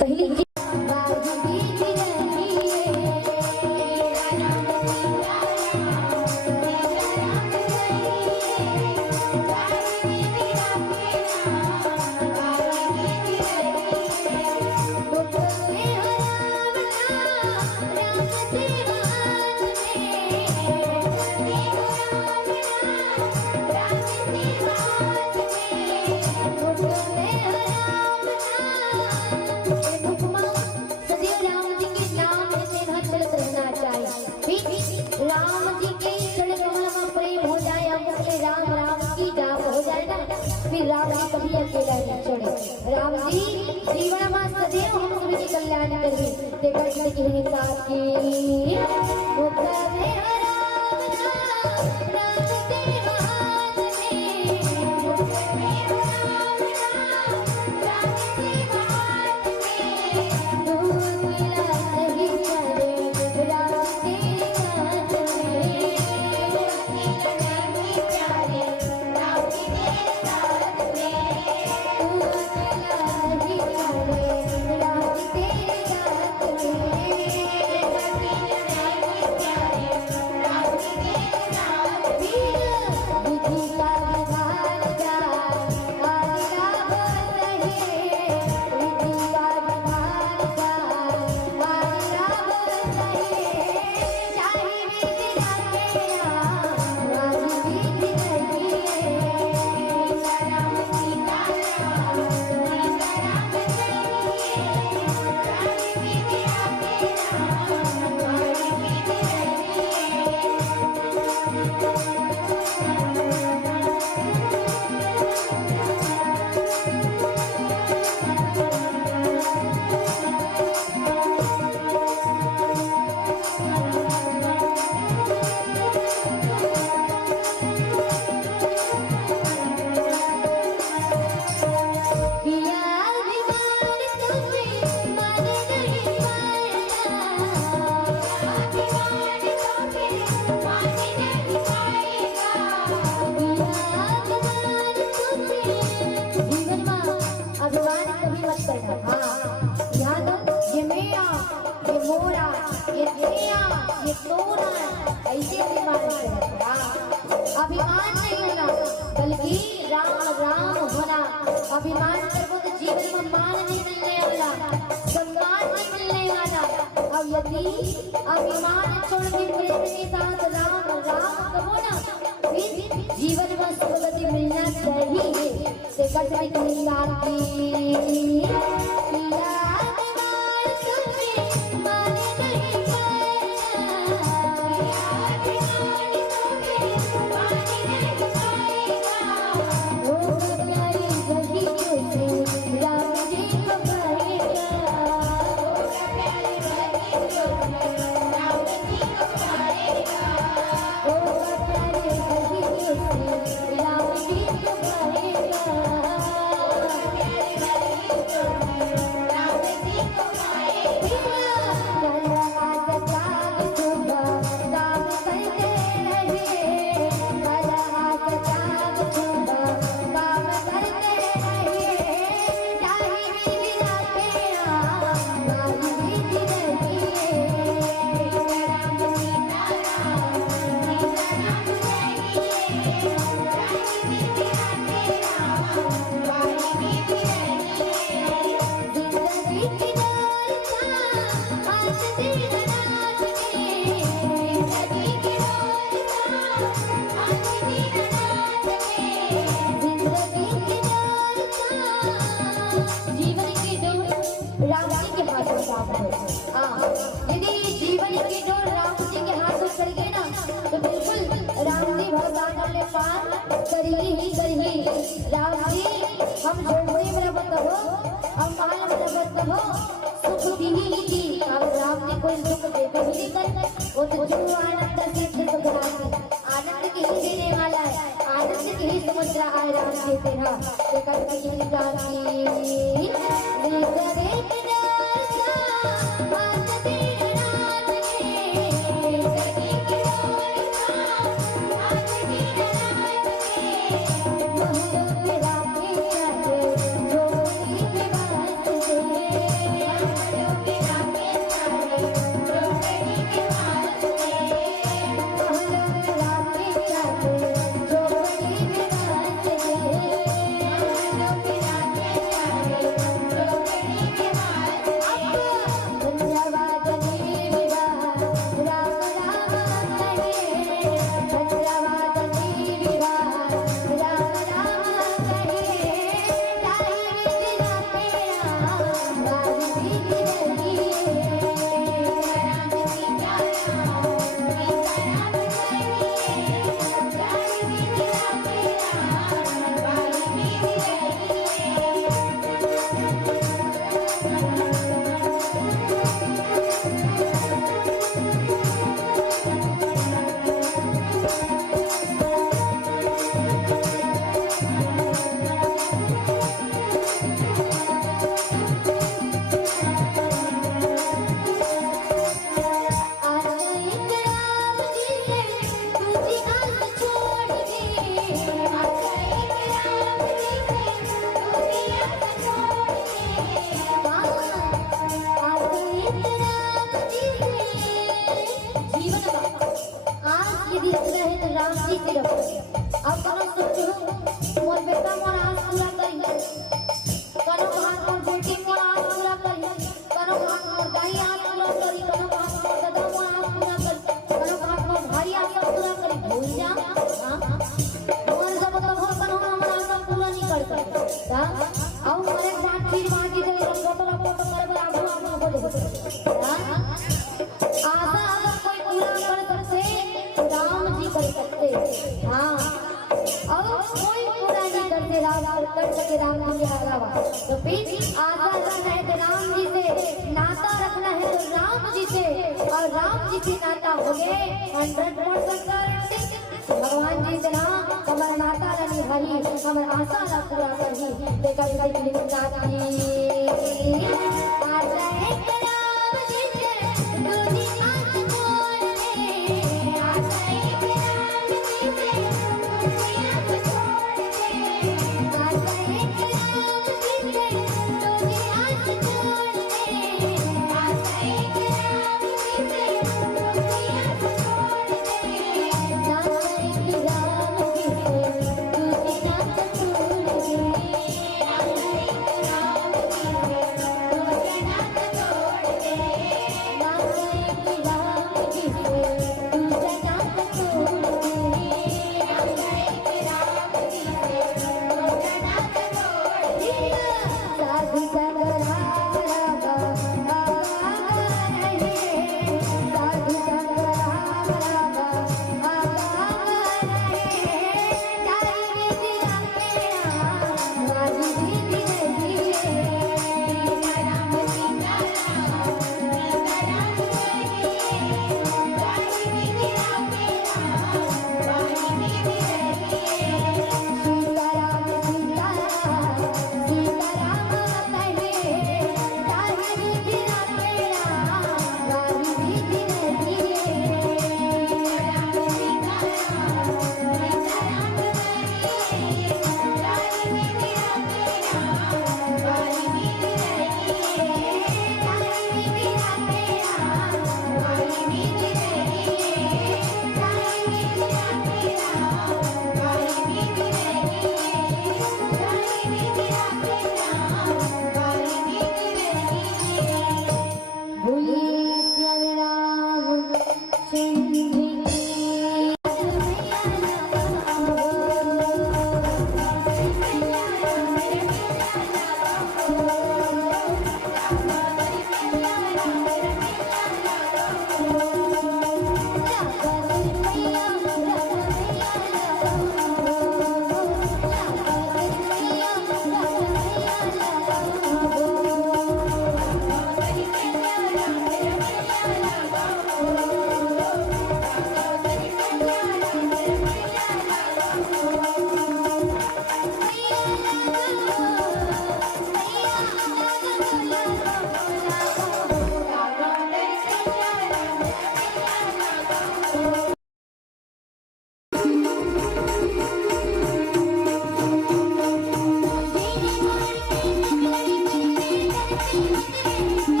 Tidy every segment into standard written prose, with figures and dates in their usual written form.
पहली राम जी कभी अकेला नहीं छोड़े। राम जी जीवन में सदैव हम सभी की कल्याण करें। देखा कि साथ की वो करे राम राम तेरे हाथ में, वो करे राम राम तेरे हाथ में, तू मेरा सही करे राम तेरे हाथ में, अभिमान नहीं होना बल्कि राम राम होना। अभिमान करो तो जीवन में मान नहीं मिलने वाला, सम्मान नहीं मिलने वाला। और यदि अभिमान छोड़ के प्रेम के साथ राम राम कहो ना, फिर जीवन में सुगति मिलना चाहिए। देखा जाए कहीं हाँ, यदि जीवन की डोर राम जी के हाथ में चल गई ना तो बिल्कुल राम जी भगवान ने पार करी ही करी। राम जी हम झोपड़ी में रहत हो, हम महल में रहत हो, सुख दी ही दी। अब राम जी कोई सुख देते ही नहीं कर, वो तो जो आनंद सिद्ध सुख राम आनंद की ही देने वाला है, आनंद की ही समझ रहा है राम जी तेरा। देखा कि जाती तो फिर आशा रखना है तो राम जी से, नाता रखना है तो राम जी से, और राम जी से नाता हो गए 100% गारंटी। भगवान जी इतना हमारा नाता रानी हरी हमारा आशा ला पूरा करी। देखा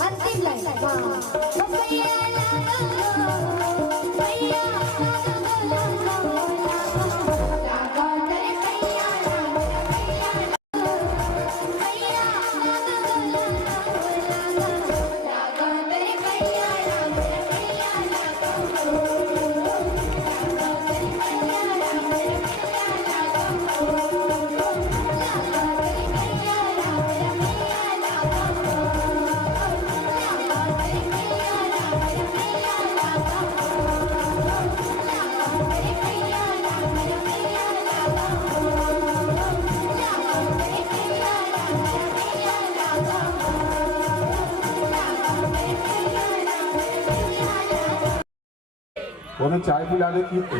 अंतिम लाइन उन्हें चाय पिला देती थी।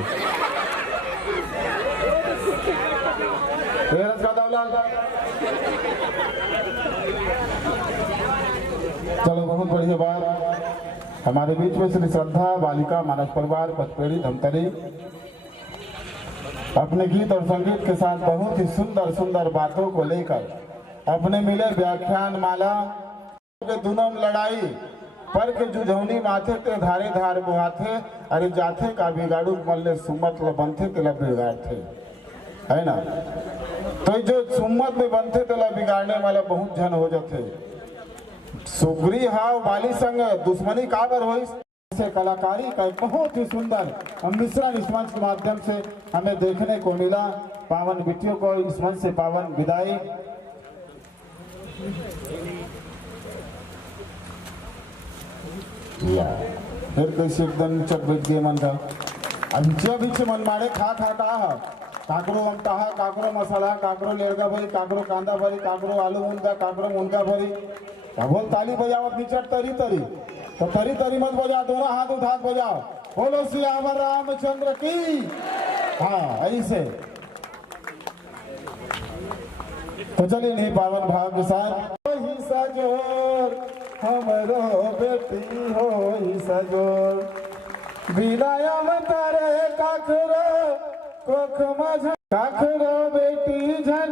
चलो बहुत बढ़िया बात। हमारे बीच में श्री श्रद्धा बालिका मानस परिवार पचपेड़ी धमतरी अपने गीत और संगीत के साथ बहुत ही सुंदर सुंदर बातों को लेकर अपने मिले व्याख्यान माला के दुनम लड़ाई पर के जुझौनी माथे ते धारे धार बुहाथे अरे जाथे का बिगाड़ू मल्ले सुमत व बनथे तेला बिगाड़थे, है ना। तो जो सुमत में बनथे तेला बिगाड़ने वाला बहुत जन हो जाते। सुग्री हाव बाली संग दुश्मनी काबर होई से कलाकारी का एक बहुत ही सुंदर मिश्रण इस मंच के माध्यम से हमें देखने को मिला। पावन बिटियों को इस मंच से पावन विदाई। फिर कैसे एकदम चट बैठ गए मन का बीच मन मारे खा खा का काकरो अमटा काकरो मसाला काकरो लेरगा भरी काकरो कांदा भरी काकरो आलू मुनगा काकरो मुनगा भरी बोल ताली बजाओ नीचे तरी तरी तो तरी तरी मत बजाओ, दोनों हाथ उठा बजाओ। बोलो सियावर रामचंद्र की। हाँ ऐसे तो चलिए नहीं पावन भाव के साथ सजोर हमरो बेटी हो सजोर बिनायम तारे काखरो कोख मझ काखरो बेटी झन